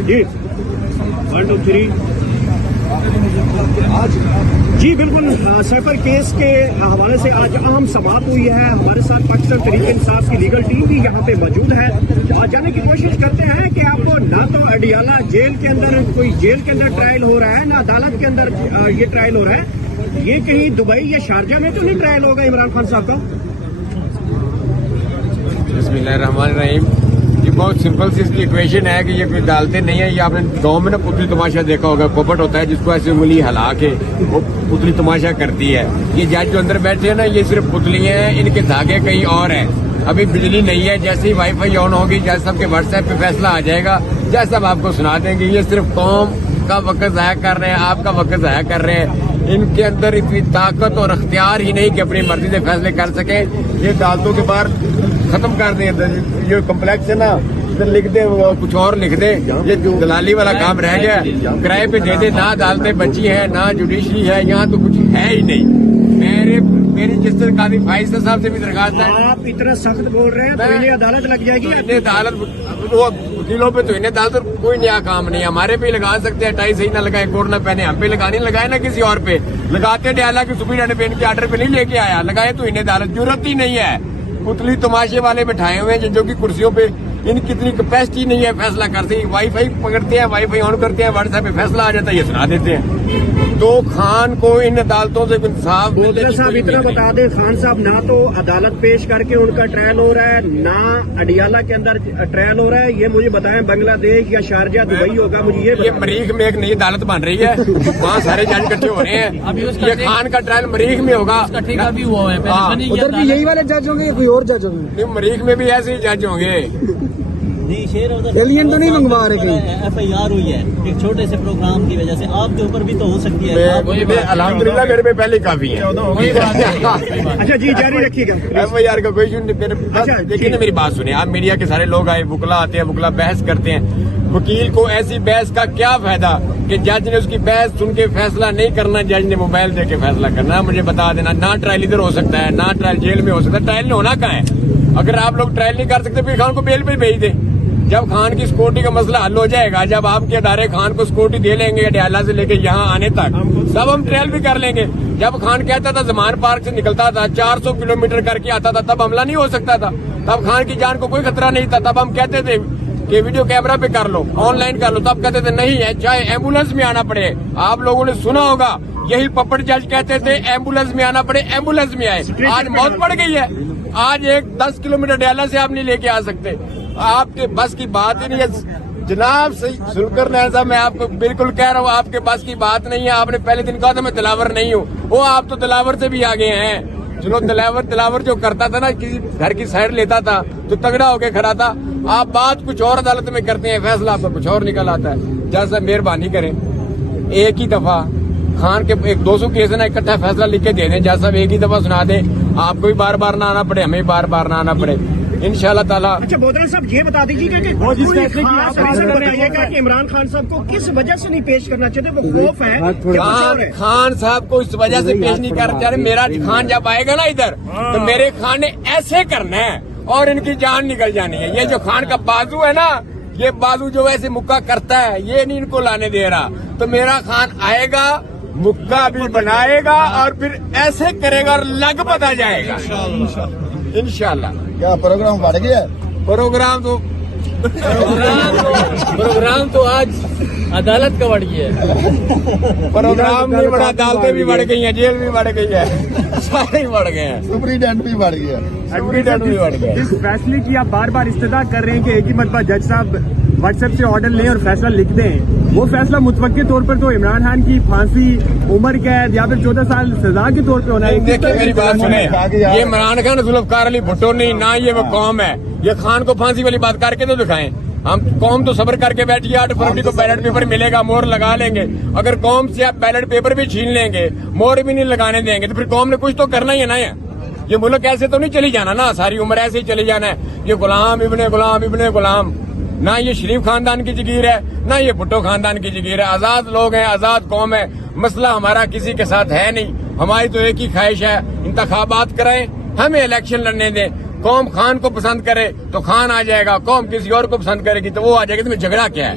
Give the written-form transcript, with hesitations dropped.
جی 1 2 3 جی بالکل safer case کے حوالے سے آج اہم سماعت ہوئی ہے. ہمارے ساتھ پاکستان تحریک انصاف کی لیگل ٹیم بھی یہاں پہ موجود ہے. جاننے کی کوشش کرتے ہیں کہ آپ کو نہ تو اڈیالہ جیل کے اندر کوئی جیل کے اندر ٹرائل ہو رہا ہے، نہ عدالت کے اندر یہ ٹرائل ہو رہا ہے. یہ کہیں دبئی یا شارجہ میں تو نہیں ٹرائل ہوگا عمران خان صاحب کا؟ بسم اللہ الرحمن الرحیم. یہ بہت سمپل سی اس کی ایکویشن ہے کہ یہ کوئی ڈالتے نہیں ہے. یہ آپ نے گاؤں میں نا پتلی تماشا دیکھا ہوگا، پوپٹ ہوتا ہے جس کو ایسے انگلی ہلا کے وہ پتلی تماشا کرتی ہے. یہ جج جو اندر بیٹھے ہیں نا، یہ صرف پتلی ہیں، ان کے دھاگے کہیں اور ہیں. ابھی بجلی نہیں ہے، جیسے ہی وائی فائی آن ہوگی، جج صاحب کے واٹس ایپ پہ فیصلہ آ جائے گا، جج صاحب آپ کو سنا دیں گے. یہ صرف قوم کا وقت ضائع کر رہے ہیں، آپ کا وقت ضائع کر رہے ہیں. ان کے اندر اتنی طاقت اور اختیار ہی نہیں کہ اپنی مرضی سے فیصلے کر سکیں. یہ عدالتوں کے باہر ختم کر دیں. یہ کمپلیکس ہے نا، لکھ دیں کچھ اور لکھ دیں. یہ دلالی والا کام رہ گیا، کرائے پہ دے دیں. نہ عدالتیں بچی ہیں، نہ جوڈیشری ہے، یہاں تو کچھ ہے ہی نہیں. میری جس طرح قاضی فائز صاحب سے بھی درخواست ہے. آپ اتنا سخت بول رہے ہیں تو انہیں عدالت لگ جائے گی. انہیں عدالت وکیلوں پہ تو انہیں عدالت کوئی نیا کام نہیں. ہمارے پہ لگا سکتے ہیں، ٹائی صحیح نہ لگائے، کوٹ نہ پہنے، ہم پہ لگانے لگائے نا کسی اور پہ لگاتے. ڈیالہ کی سپرینٹینڈنٹ پہ ان کے آرڈر پہ نہیں لے کے آیا، لگائے تو انہیں عدالت ضرورت ہی نہیں ہے. پتلی تماشے والے بٹھائے ہوئے ہیں جو کہ کرسیوں پہ ان کی اتنی کیپیسٹی نہیں ہے فیصلہ کرتے. وائی فائی پکڑتے ہیں، وائی فائی آن کرتے ہیں، واٹس ایپ پہ فیصلہ آ جاتا ہے، یہ سنا دیتے ہیں. تو خان کو ان عدالتوں سے انصاف بودل صاحب اتنا بتا دیں، خان صاحب نہ تو عدالت پیش کر کے ان کا ٹرائل ہو رہا ہے، نہ اڈیالہ کے اندر ٹرائل ہو رہا ہے. یہ مجھے بتائیں بنگلہ دیش یا شارجہ دبئی ہوگا؟ مجھے یہ مریخ میں ایک نئی عدالت بن رہی ہے، وہاں سارے جج اکٹھے ہو رہے ہیں. یہ خان کا ٹرائل مریخ میں ہوگا. ٹھیکہ بھی ہوا ہے، ادھر بھی یہی والے جج ہوں گے یا کوئی اور جج ہوں گے؟ مریخ میں بھی ایسے ہی جج ہوں گے. ایلین تو نہیں منگوا رہے کہیں؟ ایف آئی آر ہوئی ہے ایک چھوٹے سے پروگرام کی وجہ سے، آپ کے اوپر بھی تو ہو سکتی ہے. الحمدللہ میرے پہ پہلے کافی ہے. اچھا جی جاری رکھیے گا. ایف آئی آر کا کوئی ایشو نہیں. دیکھیے نا میری بات سنیں آپ. میڈیا کے سارے لوگ آئے، وکلا آتے ہیں، وکلا بحث کرتے ہیں. وکیل کو ایسی بحث کا کیا فائدہ کہ جج نے اس کی بحث سن کے فیصلہ نہیں کرنا، جج نے موبائل دے کے فیصلہ کرنا. مجھے بتا دینا، نہ ٹرائل ادھر ہو سکتا ہے، نہ ٹرائل جیل میں ہو سکتا ہے. ٹرائل ہونا کہاں ہے؟ اگر آپ لوگ ٹرائل نہیں کر سکتے پھر خان کو بیل پہ بھیج دیں. جب خان کی سکیورٹی کا مسئلہ حل ہو جائے گا، جب آپ کے ادارے خان کو سکیورٹی دے لیں گے ڈیالہ سے لے کے یہاں آنے تک، تب ہم ٹرائل بھی کر لیں گے. جب خان کہتا تھا زمان پارک سے نکلتا تھا 400 کلومیٹر کر کے آتا تھا، تب حملہ نہیں ہو سکتا تھا، تب خان کی جان کو کوئی خطرہ نہیں تھا. تب ہم کہتے تھے کہ ویڈیو کیمرہ پہ کر لو، آن لائن کر لو. تب کہتے تھے نہیں ہے، چاہے ایمبولینس میں آنا پڑے. آپ لوگوں نے سنا ہوگا یہی پپٹ جج کہتے تھے ایمبولینس میں آنا پڑے، ایمبولینس میں آئے. آج موت پڑ گئی ہے. آج ایک 10 کلومیٹر ڈیالہ سے آپ نہیں لے کے آ سکتے. آپ کے بس کی بات ہی نہیں ہے جناب. سلکر نین صاحب، میں آپ کو بالکل کہہ رہا ہوں، آپ کے بس کی بات نہیں ہے. آپ نے پہلے دن کہا تھا میں دلاور نہیں ہوں، وہ آپ تو دلاور سے بھی آگے ہیں. چلو دلاور جو کرتا تھا نا، کسی گھر کی سائڈ لیتا تھا تو تگڑا ہو کے کھڑا تھا. آپ بات کچھ اور عدالت میں کرتے ہیں، فیصلہ آپ کا کچھ اور نکل آتا ہے. جج صاحب مہربانی کریں، ایک ہی دفعہ خان کے ایک 200 کیس ہے نا، اکٹھا فیصلہ لکھ کے دے دیں. جج صاحب ایک ہی دفعہ سنا دیں، آپ کو بھی بار بار نہ آنا پڑے، ہمیں بار بار نہ آنا پڑے انشاءاللہ تعالیٰ. اچھا بودل صاحب یہ بتا دیجیے گا کہ بتائیے گا کہ عمران خان صاحب کو کس وجہ سے نہیں پیش کرنا چاہتے؟ وہ خوف ہے خان صاحب کو اس وجہ سے پیش نہیں کرنا چاہتے. میرا خان جب آئے گا نا ادھر تو میرے خان نے ایسے کرنا ہے اور ان کی جان نکل جانی ہے. یہ جو خان کا بازو ہے نا، یہ بازو جو ویسے مکہ کرتا ہے، یہ نہیں ان کو لانے دے رہا. تو میرا خان آئے گا، مکہ بھی بنائے گا اور پھر ایسے کرے گا اور لگ پتا جائے گا انشاءاللہ. کیا پروگرام بڑھ گیا؟ پروگرام تو آج عدالت کا بڑھ گیا ہے. پروگرام نہیں بڑھا، عدالتیں بھی بڑھ گئی ہیں، جیل بھی بڑھ گئی ہے، سارے ہی بڑھ گئے ہیں. سپرینٹینڈنٹ بھی بڑھ گیا. بھی بڑھ گئے. اس فیصلے کی آپ بار بار استدعا کر رہے ہیں کہ ایک ہی مرتبہ جج صاحب واٹس ایپ سے آرڈر لیں اور فیصلہ لکھ دیں. وہ فیصلہ متوقع طور پر تو عمران خان کی پھانسی، عمر قید یا پھر 14 سال سزا کے طور پہ ہونا ہے. دیکھیں میری بات سنیں، یہ عمران خان ذوالفقار علی بھٹو نہیں، نہ یہ وہ قوم ہے. یہ خان کو پھانسی والی بات کر کے تو دکھائیں. ہم قوم تو صبر کر کے بیٹھی ہے. 8 فروری کو بیلٹ پیپر ملے گا، مور لگا لیں گے. اگر قوم سے آپ بیلٹ پیپر بھی چھین لیں گے، مور بھی نہیں لگانے دیں گے، تو پھر قوم نے کچھ تو کرنا ہی ہے نا. یہ ملک ایسے تو نہیں چلی جانا نا، ساری عمر ایسے ہی چلی جانا ہے. یہ غلام ابن غلام نہ یہ شریف خاندان کی جگیر ہے، نہ یہ بھٹو خاندان کی جگیر ہے. آزاد لوگ ہیں، آزاد قوم ہے. مسئلہ ہمارا کسی کے ساتھ ہے نہیں. ہماری تو ایک ہی خواہش ہے، انتخابات کرائیں، ہمیں الیکشن لڑنے دیں. قوم خان کو پسند کرے تو خان آ جائے گا، قوم کسی اور کو پسند کرے گی تو وہ آ جائے گا. تو میں جھگڑا کیا ہے؟